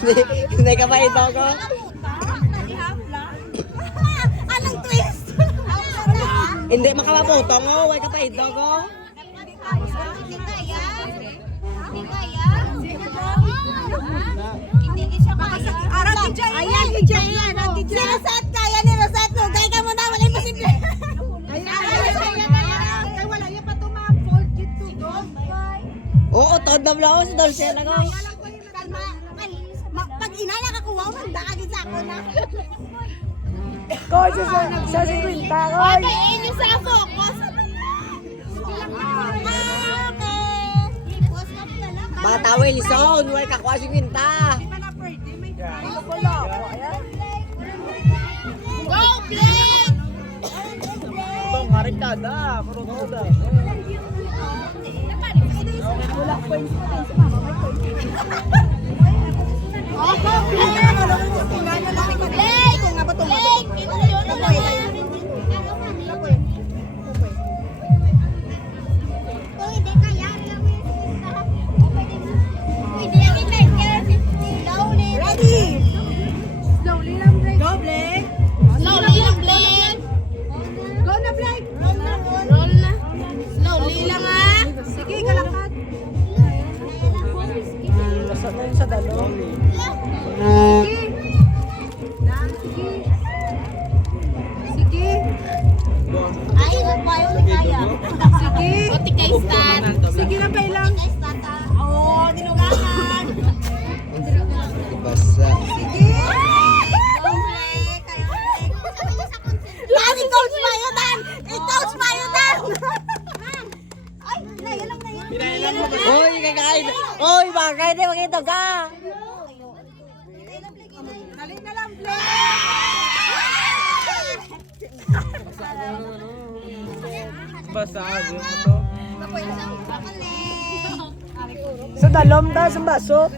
Hindi ka ba ito ko? Anong twist? Hindi makapaputong ko. Huwag ka pa ito ko. Hindi kaya. Hindi kaya. Hindi siya kaya. Ayan, DJ yan. Si Rosette kaya ni Rosette. Lugay ka muna. Wala imposible. Wala yan pa tumapol dito. Oo, todo na ako si Dulce na ko. Pag ina nakakuha mo, dakagin sa ako na. Koy, sa 50, koy. Okay, inyo sa focus. Bata Wilson, huwag ka kuha si Quinta. Go, Blake! Itong marikada, kurutoda. Oh, go, Blake! Blake! Blake! Ito yun naman. Kung hindi kaya, pwede yan i-mention. Slowly. Ready? Slowly lang, Blake. Go, Blake. Slowly lang, Blake. Go na, Blake. Roll na. Slowly lang, ah. Sige, kalakad. Lasad na yun sa dalo. Sige. Sige. Sige. Ay, payo ni kaya. Sige. Buti kay Stan. Sige na, Bay lang. Kay Stan, ah. Oo, dinugasan. Basta. Sige. Go, Blake. Kaya, Blake. Lagi coach Mayudan! I-coach Mayudan! Ay, layo lang na yun. Uy, kakain. Uy, bakit? Hindi makita ka. Dali na lang, Blake. Basta, mo to. Sa dalom daw, sa baso.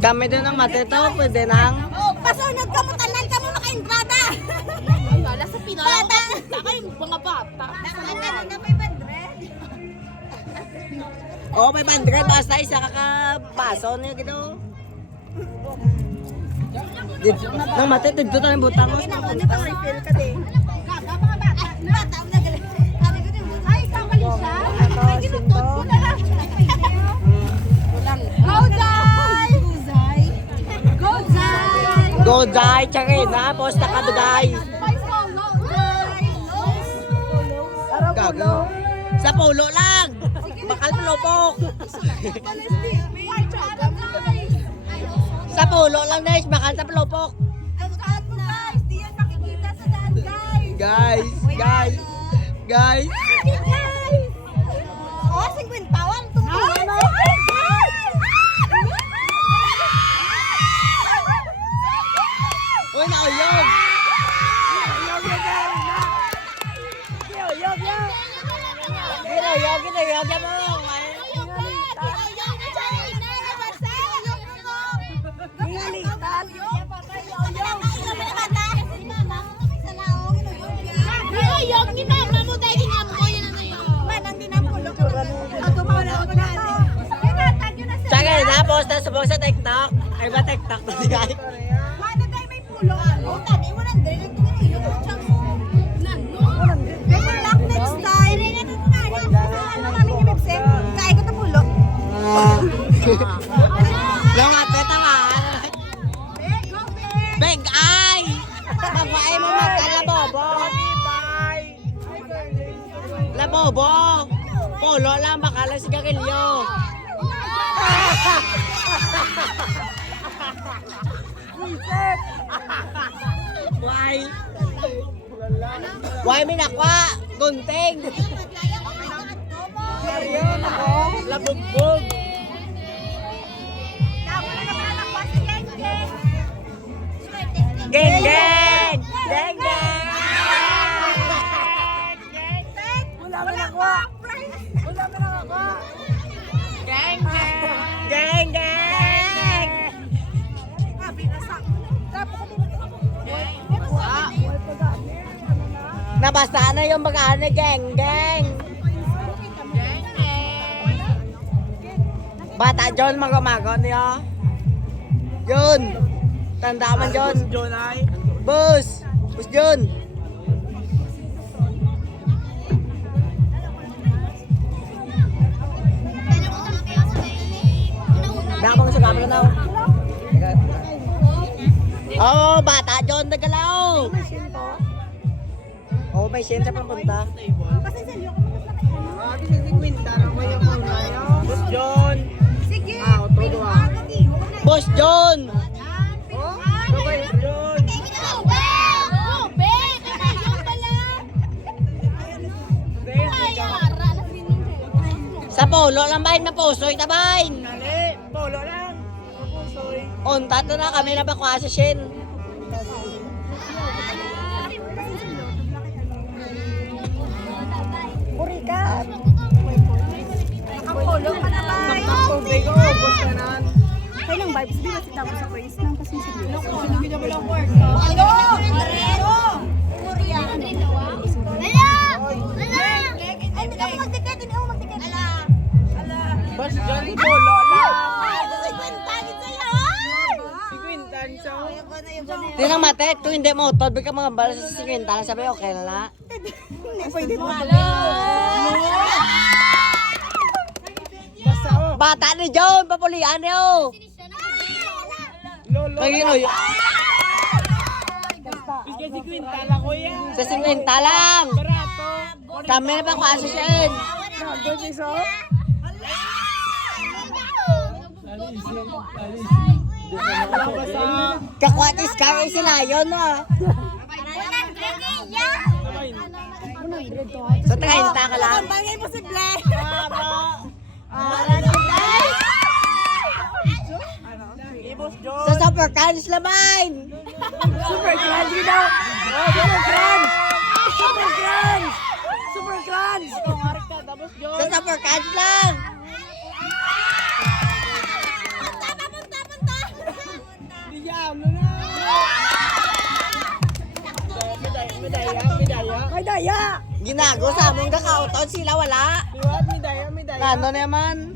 Kami din ng matito, pwede nang. Oh, pasunod ka mo, tanan ka mo maka-entrada. Wala sa Pinoy. Bata. Takay, mga bata. Ano na may bandre? Oo, may bandre. Basta isa kakapaso niyo gito. Nang matito, dito tayo butang. Refill ka din. Bata, nagalit. Sabi ko din, ay, kamali siya. Ay, ginutot ko na lang. Go, Zay! Go, Zay! Go, Jai, Charina, posta ka do, guys. Gago. Sa pulo lang. Bakal pelopok. Sa pulo lang, guys. Bakal sa pelopok. Guys, guys, guys. Oh, 50 tawan. Tumulong na. Uy, nauyog. Ginayog mo. Tsaka na, posta sa sa TikTok. Ay ba TikTok na guys? Long ate tanga. Big eye. Magwaay mo magkalabobo. Labobo. Polo lang bakala si Gagilyo. Why? Why minakwa? Gunting. Labugbog. Geng geng. Geng geng. Wala mo na ako. Wala mo na ako. Geng geng. Geng geng. Nabasa na yung mag-ano, geng geng. Bata John magago niyo. John. Tanda man John. John ay. Boss. Boss John. Dabang sa kamera na. Oh, bata John nagalaw. Oh, may siyensya pang punta. Boss John. Sige. Todo ah. Boss John. Babay, John. Sa polo lang bahin na pusoy tabahin. Dali, polo lang. Pusoy. On tato na kami na bakwa sa Shin. Purikat. Nakapolo ka na ba? Tubig ko, boss ka na. Kailang vibes din kasi tapos sa face ng kasi sa Ano ko, hindi ka walang work. Ano? Korea. Ay, hindi ako magtiket. Hindi ako magtiket. Ala. Boss John, polo lang. Ay, sa 50 gid sa'yo. Si Quintan, so. Tinang matet, kung hindi mo, tod ka mga balas sa 50 lang sabi, okay na na. Hindi pwede mo. Basta oh. Bata ni John, papulian niyo. Lolo. Kagino yun? Sige si Quintan lang ko yan. Sa 50 lang. Barato. Kami na bakwa sa Shin. Good iso. Basta. Kakwatis kaya sila yun ah. Sa 30 ka lang. Bagay mo si Blair. Boss John. Sa Super Crunch laman. Super Crunch daw. Super Crunch. Super Crunch. Super Crunch. Kumarik ka, tapos John. Sa Super Crunch lang. Bigyan mo na. Medaya. Ay, daya. Ginago sa among kakauton sila wala. Medaya. Ano naman?